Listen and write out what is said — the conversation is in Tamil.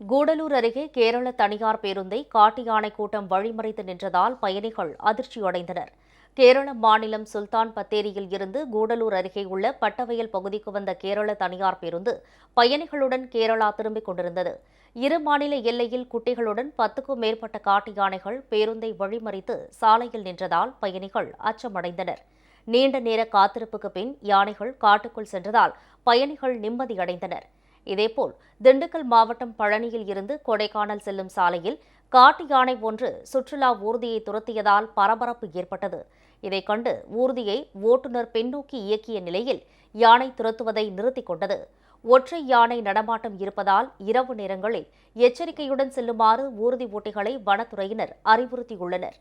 கூடலூர் அருகே கேரள தனியார் பேருந்தை காட்டு யானை கூட்டம் வழிமறித்து நின்றதால் பயணிகள் அதிர்ச்சியடைந்தனர். கேரள மாநிலம் சுல்தான் பத்தேரியில் இருந்து கூடலூர் அருகே உள்ள பட்டவயல் பகுதிக்கு வந்த கேரள தனியார் பேருந்து பயணிகளுடன் கேரளா திரும்பிக் கொண்டிருந்தது. இரு மாநில எல்லையில் குட்டிகளுடன் 10க்கும் மேற்பட்ட காட்டு யானைகள் பேருந்தை வழிமறித்து சாலையில் நின்றதால் பயணிகள் அச்சமடைந்தனர். நீண்ட நேர காத்திருப்புக்கு பின் யானைகள் காட்டுக்குள் சென்றதால் பயணிகள் நிம்மதியடைந்தனர். இதேபோல் திண்டுக்கல் மாவட்டம் பழனியில் இருந்து கொடைக்கானல் செல்லும் சாலையில் காட்டு யானை ஒன்று சுற்றுலா ஊர்தியை துரத்தியதால் பரபரப்பு ஏற்பட்டது. இதைக் கண்டு ஊர்தியை ஓட்டுநர் பின்னோக்கி இயக்கிய நிலையில் யானை துரத்துவதை நிறுத்திக் கொண்டது. ஒற்றை யானை நடமாட்டம் இருப்பதால் இரவு நேரங்களில் எச்சரிக்கையுடன் செல்லுமாறு ஊர்தி ஓட்டிகளை வனத்துறையினர் அறிவுறுத்தியுள்ளனர்.